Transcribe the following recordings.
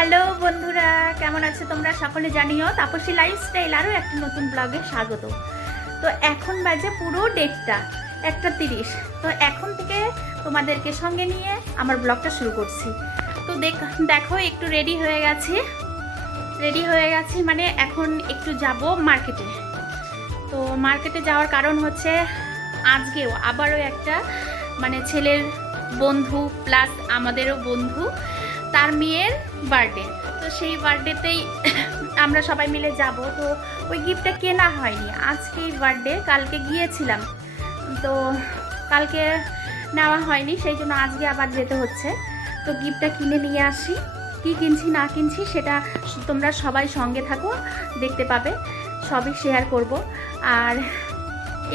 Hello বন্ধুরা, কেমন আছো তোমরা? সকলে জানিও তাপসী লাইফস্টাইল আরও একটা নতুন ব্লগে স্বাগত। তো এখন বাজে পুরো 1:30। তো এখন থেকে তোমাদেরকে সঙ্গে নিয়ে আমার ব্লগটা শুরু করছি। তো দেখো একটু রেডি হয়ে গেছি মানে এখন একটু যাব মার্কেটে। তো মার্কেটে যাওয়ার কারণ হচ্ছে আজকেও আবারও একটা মানে ছেলের বন্ধু প্লাস আমাদেরও বন্ধু, তার মেয়ের বার্থডে। তো সেই বার্থডেতেই আমরা সবাই মিলে যাব। তো ওই গিফটটা কেনা হয়নি, আজকেই বার্থডে, কালকে গিয়েছিলাম তো কালকে নেওয়া হয়নি, সেই জন্য আজকে আবার যেতে হচ্ছে। তো গিফটটা কিনে নিয়ে আসি, কি কিনছি না কিনছি সেটা তোমরা সবাই সঙ্গে থাকো, দেখতে পাবে, সবই শেয়ার করব। আর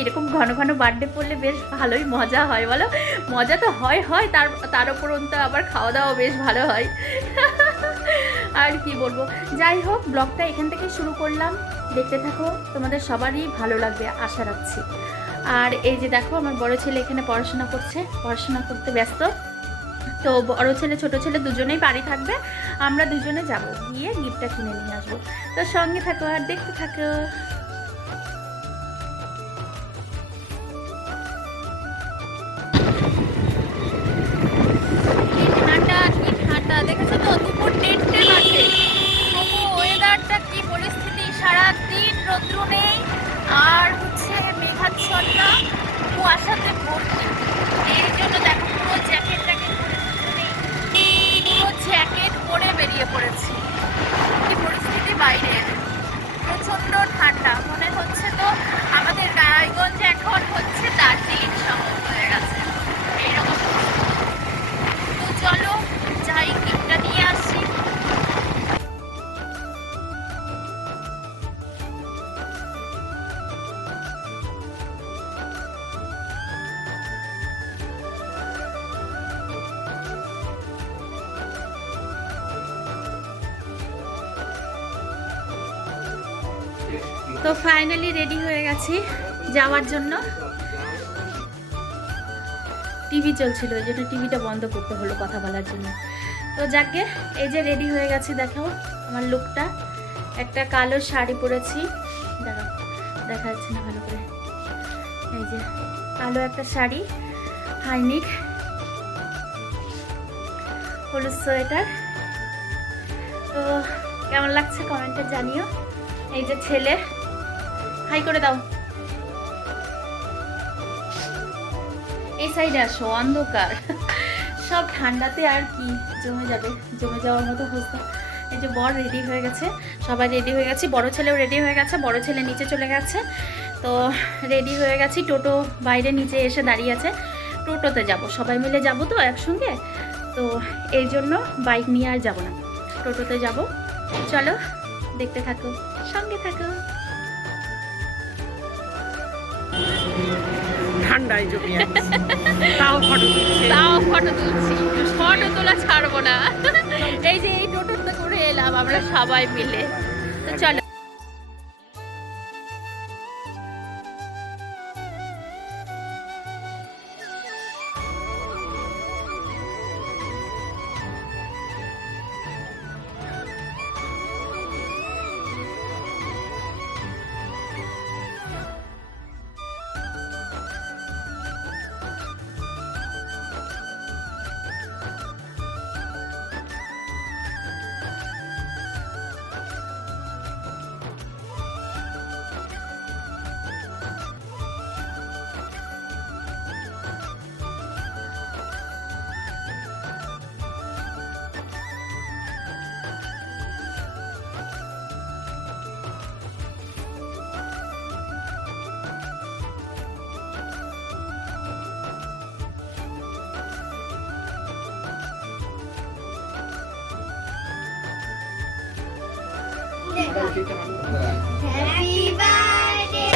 এরকম ঘন ঘন বার্থডে পড়লে বেশ ভালোই মজা হয়, বলো? মজা তো হয় তার উপরন্তু আবার খাওয়া দাওয়া বেশ ভালো হয়। আর কি বলবো, যাই হোক, ব্লগটা এখান থেকে শুরু করলাম, দেখতে থাকো, তোমাদের সবারই ভালো লাগবে আশা রাখছি। আর এই যে দেখো, আমার বড় ছেলে এখানে পড়াশোনা করতে ব্যস্ত। তো বড় ছেলে ছোট ছেলে দুজনেই বাড়ি থাকবে, আমরা দুজনে যাব, গিয়ে গিফটটা কিনে নিয়ে আসবো। তো সঙ্গে থাকো আর দেখতে থাকো। ঠান্ডা দেখেছো তো, দুপুর 1:30 বাজে, তবু ওয়েদারটা কি পরিস্থিতি, সারাদিন রৌদ্র নেই আর হচ্ছে মেঘাচ্ছন্ন, কুয়াশাতে ভর্তি। এর জন্য দেখো পুরো জ্যাকেট পরে বেরিয়ে পড়েছি। কি পরিস্থিতি বাইরের, প্রচণ্ড ঠান্ডা, মনে হচ্ছে তো আমাদের রায়গঞ্জ এখন হচ্ছে দার্জিলিং শহর হয়ে গেছে এইরকম। তো চলো যাই, গিফটটা নিয়ে আসি। তো ফাইনালি রেডি হয়ে গেছি যাওয়ার জন্য। টিভি চলছিল, ওই জন্য টিভিটা বন্ধ করতে হলো কথা বলার জন্য। তো যাকে, এই যে রেডি হয়ে গেছি, দেখো আমার লুকটা। একটা কালো শাড়ি পরেছি, দেখা যাচ্ছে না ভালো করে, এই যে কালো একটা শাড়ি, হাইনিক, হলুদ সোয়েটার। তো কেমন লাগছে কমেন্টে জানিও। এই যে ছেলে, হাই করে দাও। এই সাইডে আসো, অন্ধকার, সব ঠান্ডাতে আর কি জমে যাওয়ার মতো অবস্থা। এই যে বর রেডি হয়ে গেছে, সবাই রেডি হয়ে গেছি, বড় ছেলেও রেডি হয়ে গেছে, বড় ছেলে নিচে চলে গেছে। তো রেডি হয়ে গেছি, টোটো বাইরে নিচে এসে দাঁড়িয়ে আছে, টোটোতে যাব, সবাই মিলে যাব তো একসঙ্গে। তো এই জন্য বাইক নিয়ে আর যাব না, টোটোতে যাব। চলো দেখতে থাকো, সঙ্গে থাকো। ঠান্ডায় জমিয়ে তাও ফটো তুলছি, ফটো তোলা ছাড়বো না। এই যে এই টোটোতে করে এলাম আমরা সবাই মিলে। তো চলো। Happy birthday.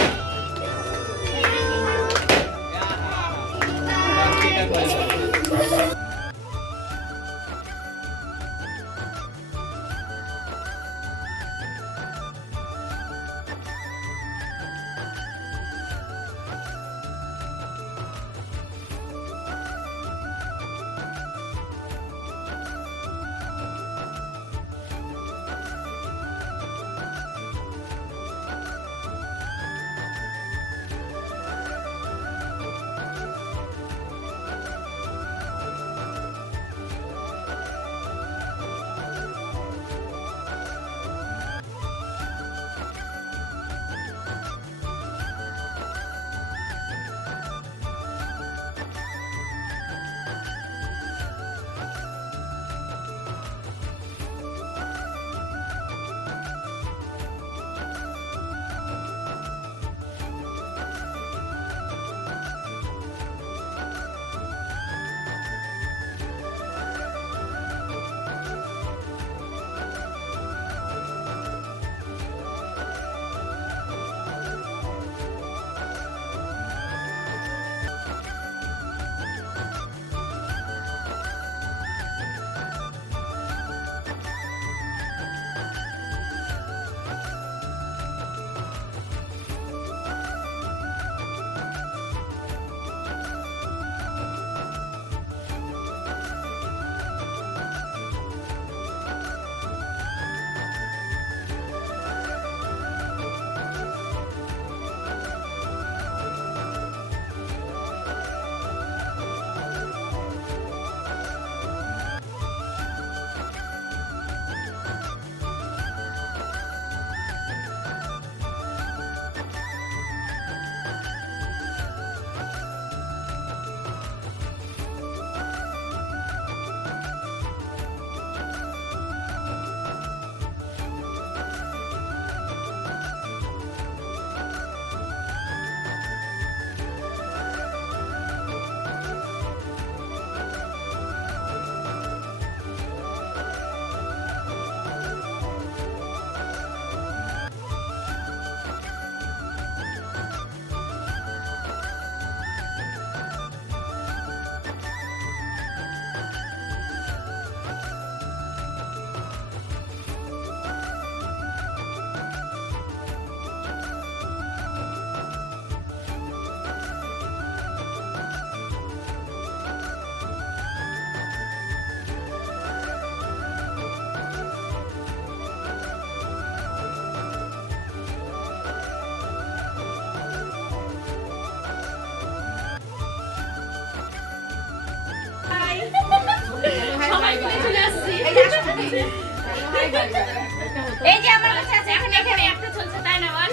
এই যে আমার কাছে আছে, এখন এখানে একটা চলছে, তাই না বল?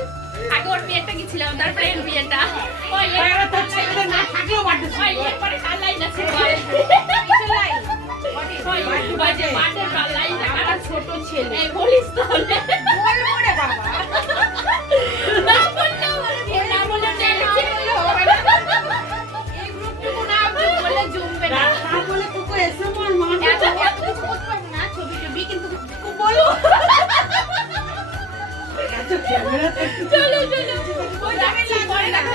আগে ওর বিয়েটা গেছিলাম, তারপরে এর বিয়েটা। ওই এবার তোর ছেলেদের না থাকলেও বাড়তে ছিল। এরপরে কার লাইন আছে বল? ওই যে বার্থডে কার লাইন, আমার ছোট ছেলে। এই বলিস তাহলে। বলবো রে বাবা। না বললেও না বললে হবে না। এই গ্রুপটুকু না বলে জমবে না। তা বলে তোকে এসে আমার মা এত কিছু করতে পারবো না, ছবি টবি, কিন্তু বলো। এত ক্যামেরা চলো চলো, ওই দেখছি পরে দেখা।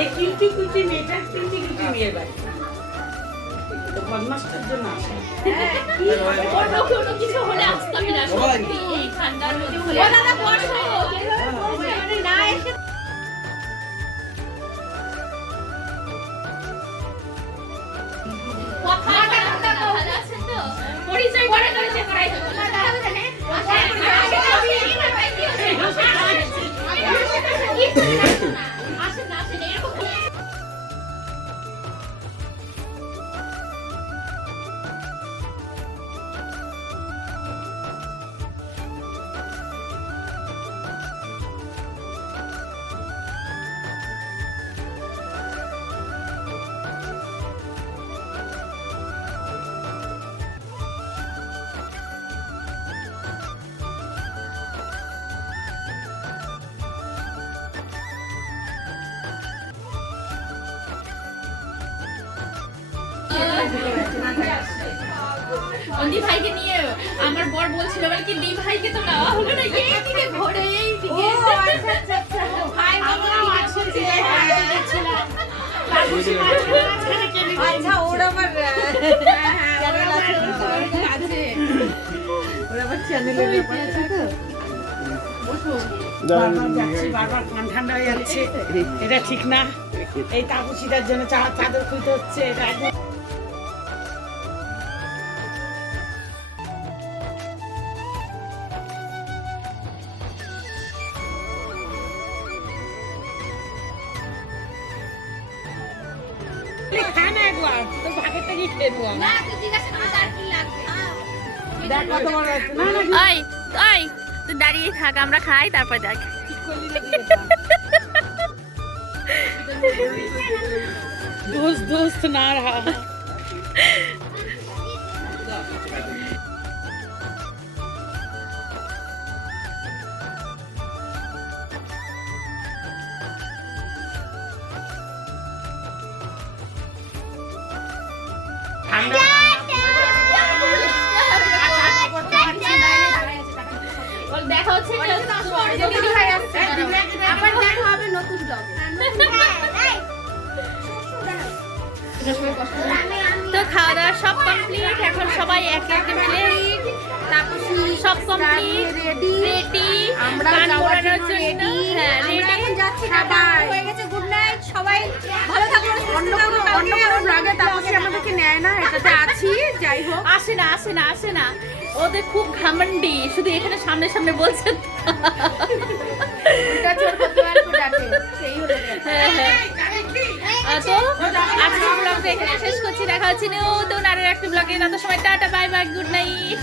এই কিউটি কিউটি মেয়েটা কিউটি কিউটি মেয়ের বাড়ি। তো বদমাসটার জন্য আসে। কোনো কিছু হলে আসতাম না, সত্যি এই ঠান্ডার মধ্যে হলে। ও দাদা বসো। না এসে কথা ভালো আছে তো? পরিচয় করে করেছে করাই তো। আসেন না, আসেন এরকম। অন্দি ভাইকে নিয়ে আমার বর বলছিল বলে কি দি ভাইকে তো নেওয়া হলো না, এইদিকে ঘোরে এইদিকে। ভাই আমরাও আছি যে গেছিলাম। আচ্ছা ওর আবার চ্যানেল আছে, ওর আবার চ্যানেলের ব্যাপার আছে তো। বারবার যাচ্ছি, বারবার কান ঠান্ডা হয়ে যাচ্ছে, এটা ঠিক না। এই তাপসীটার জন্য চাদর খুঁজতে হচ্ছে, এটা একদম খায় না একবার, তোর ভাগেরটা কি খেয়ে নেবো আমরা। না তুই জিজ্ঞাসা করো তার কি লাগবে। দেখ কত বড় আছে। না না ওই ওই তুই দাঁড়িয়ে থাক, আমরা খাই তারপর দেখ। ঠিক করলি না বিয়েটা। दोस्त दोस्त ना रहा। দেখা হচ্ছে আবার দেখা হবে নতুন ব্লগে। তো খাওয়া দাওয়া সব কমপ্লিট, এখন সবাই একে একে মিলে সব কমপ্লিট, রেডি, আমরা যাওয়ার জন্য রেডি। হ্যাঁ রেডি, এখন যাচ্ছি, সবাই হয়ে গেছে। গুড নাইট, সবাই ভালো থাকবেন। অন্য কোনো ব্লগে তাপসী আমাদেরকে নেয় না, এটাতে আছি। যাই হোক, আসে না আসে না আসে না, ওদের খুব ঘামন্ডি, শুধু এখানে সামনে সামনে বলছে। তো আজকের ব্লগটা এখানে শেষ করছি, দেখা হচ্ছে নতুন আরো একটা ব্লগে। তত সময় tata, bye bye, good night.